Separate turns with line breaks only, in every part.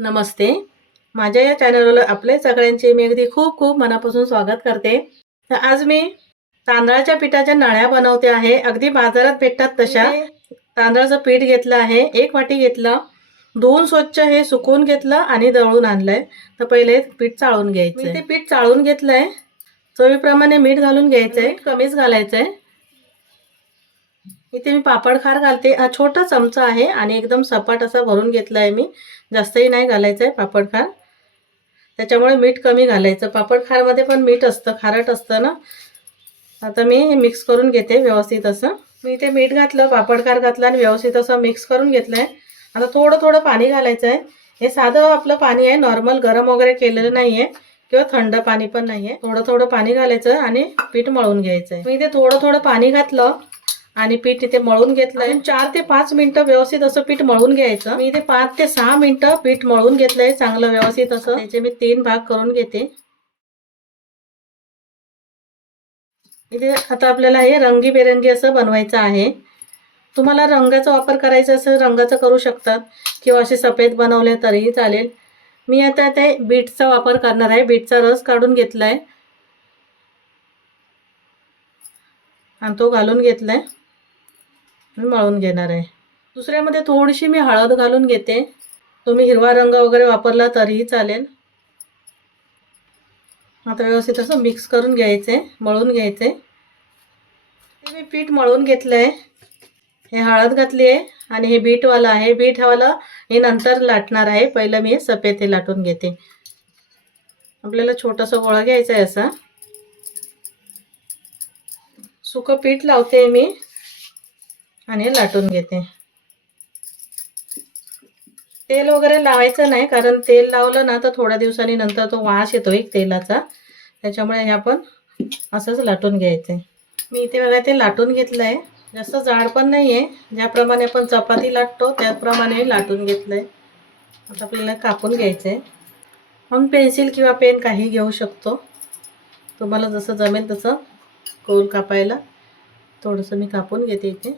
नमस्ते. माझ्या या चॅनलवर आपले सगळ्यांचे मी अगदी खूप खूप मनापासून स्वागत करते. तर आज मी तांदळाच्या पिठाच्या नळ्या बनवते आहे. अगदी बाजारात भेटतात तशा. तांदळाचं पीठ घेतलं आहे. एक वाटी घेतलं. धुवून स्वच्छ हे सुकवून घेतलं आणि दळून आणलंय. तर पहिले पीठ चाळून घ्यायचं ते पीठ चाळून घेतलंय. चवीप्रमाणे मीठ घालून घ्यायचंय. कमीच घालायचंय. इथे मी पापड खार घालते. हा छोटा चमचा आहे आणि एकदम सपाट असा भरून घेतला आहे मी. जास्तही नाही घालायचं आहे पापड खार. त्याच्यामुळे मीठ कमी घालायचं. पापड खारमध्ये पण मीठ असतं खारट असतं ना? आता मी मिक्स करून घेते व्यवस्थित असं. मी इथे मीठ घातलं पापड खार घातलं आणि व्यवस्थित असं मिक्स करून घेतलं आहे आता थोडं थोडं पाणी घालायचं आहे हे साधं आपलं पाणी आहे. नॉर्मल गरम वगैरे केलेलं नाही आहे किंवा थंड पाणी पण नाही आहे थोडं थोडं पाणी घालायचं आणि पीठ मळून घ्यायचं आहे मी इथे थोडं थोडं पाणी घातलं. आणि पीठ इथे मळून घेतलं आहे चार ते पाच मिनिटं व्यवस्थित असं पीठ मळून घ्यायचं. मी इथे पाच ते सहा मिनिटं पीठ मळून घेतलंय चांगलं व्यवस्थित असं. त्याचे मी तीन भाग करून घेते. इथे आता आपल्याला हे रंगीबेरंगी असं बनवायचं आहे. तुम्हाला रंगाचा वापर करायचा असेल रंगाचं करू शकतात किंवा असे सफेद बनवले तरीही चालेल. मी आता ते बीटचा वापर करणार आहे. बीटचा रस काढून घेतला आहे आणि तो घालून घेतला आहे मळून घेणार आहे. दुसऱ्यामध्ये थोडीशी मी हळद घालून घेते. तुम्ही हिरवा रंग वगैरे वापरला तरीही चालेल. आता व्यवस्थित असं मिक्स करून घ्यायचे मळून घ्यायचे. ते मी पीठ मळून घेतलं आहे हे हळद घातली आहे आणि हे बीटवालं आहे. बीटवालं हे नंतर लाटणार आहे. पहिलं मी सफेद हे लाटून घेते. आपल्याला छोटासा गोळा घ्यायचा आहे असा. सुकं पीठ लावते मी. आणि लाटून घेते. तेल वगैरे लावायचं नाही कारण तेल लावलं ना तर थोड्या दिवसांनी नंतर तो वास येतो एक तेलाचा. त्याच्यामुळे हे आपण असंच लाटून घ्यायचं. आहे मी इथे बघा ते लाटून घेतलं आहे जास्त जाड पण नाही आहे ज्याप्रमाणे आपण चपाती लाटतो त्याप्रमाणे लाटून घेतलं आहे आता आपल्याला कापून घ्यायचं आहे आपण पेन्सिल किंवा पेन काही घेऊ शकतो. तुम्हाला जसं जमेल तसं कोल कापायला. थोडंसं मी कापून घेते इथे.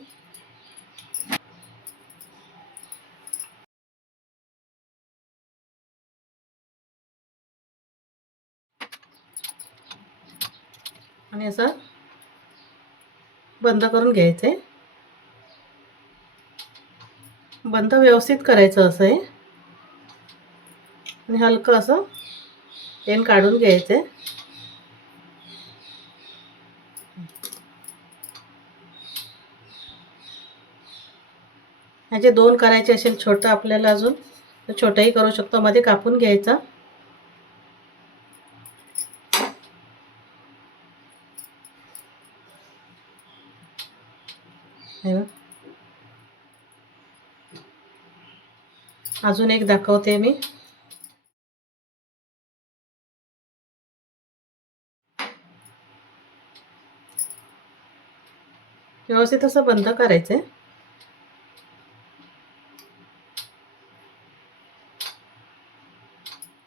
आणि असं बंद करून घ्यायचं. आहे बंद व्यवस्थित करायचं असं आहे आणि हलकं असं पेन काढून घ्यायचं. आहे ह्याचे म्हणजे दोन करायचे असेल छोटं आपल्याला अजून तर छोटंही करू शकतो. मध्ये कापून घ्यायचं. हे बघ. अजून एक दाखवते मी. व्यवस्थित असं बंद करायचंय.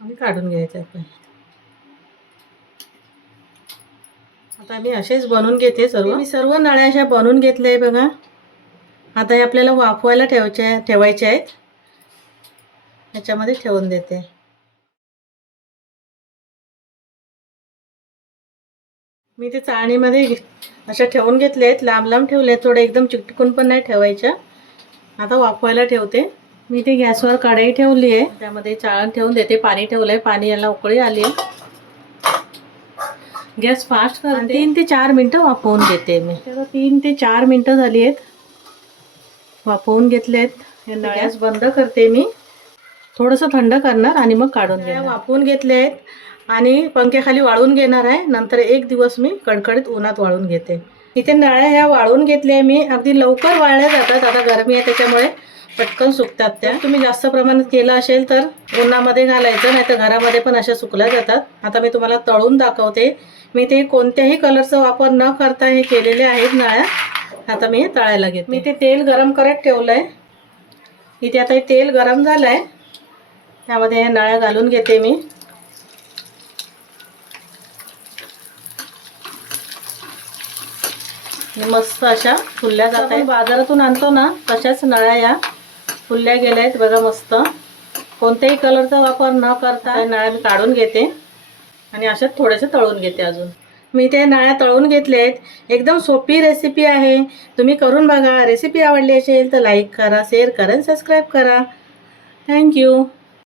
आणि काढून घ्यायचं आपण. आता मी असेच बनवून घेते सर्व. मी सर्व नळ्या अशा बनवून घेतल्या आहे बघा. आता हे आपल्याला वाफवायला ठेवायचे ठेवायचे आहेत. ह्याच्यामध्ये ठेवून देते. मी ते चाळणीमध्ये अशा ठेवून घेतले आहेत. लांब लांब ठेवले आहेत. थोडे एकदम चिकटकून पण नाही ठेवायच्या. आता वाफवायला ठेवते. मी ते गॅसवर कढई ठेवली आहे. त्यामध्ये चाळण ठेवून देते. पाणी ठेवलं आहे पाणी याला उकळी आली आहे. गॅस फास्ट करते. तीन ते चार मिनटं वाफवून घेते मी. तीन ते चार मिनटं झाली आहेत. वाफवून घेतले आहेत गॅस बंद करते मी. थोडंसं थंड करणार आणि मग काढून घेणार. वाफवून घेतले आहेत आणि पंख्याखाली वाळून घेणार आहे. नंतर एक दिवस मी कडकडीत उन्हात वाळून घेते. इथे नळ्या ह्या वाळून घेतल्या मी. अगदी लवकर वाळल्या जातात. आता गरमी आहे त्याच्यामुळे पटकन सुकतात त्या. तुम्ही जास्त प्रमाणात केलं असेल तर उन्हामध्ये घालायचं नाही तर घरामध्ये पण अशा सुकल्या जातात. आता मी तुम्हाला तळून दाखवते. मी ते कोणत्याही कलरचा वापर न करता हे केलेले आहेत नळ्या. आता मी हे तळायला घेते. मी ते तेल गरम करत ठेवलं आहे इथे आता हे तेल गरम झालं आहे त्यामध्ये हे नळ्या घालून घेते मी. मस्त अशा फुलल्या जात आहेत. बाजारातून आणतो ना तशाच नळ्या या. फुलल्या गेल्या आहेत बघा मस्त. कोणत्याही कलरचा वापर न करता नाळ्या नळ्या मी काढून घेते. आणि अशात थोडेसे तळून घेते अजून. मी ते नळ्या तळून घेतलेत एकदम सोपी रेसिपी आहे. तुम्ही करून बघा. रेसिपी आवडली असेल तर लाईक करा शेअर करा आणि सबस्क्राईब करा. थँक्यू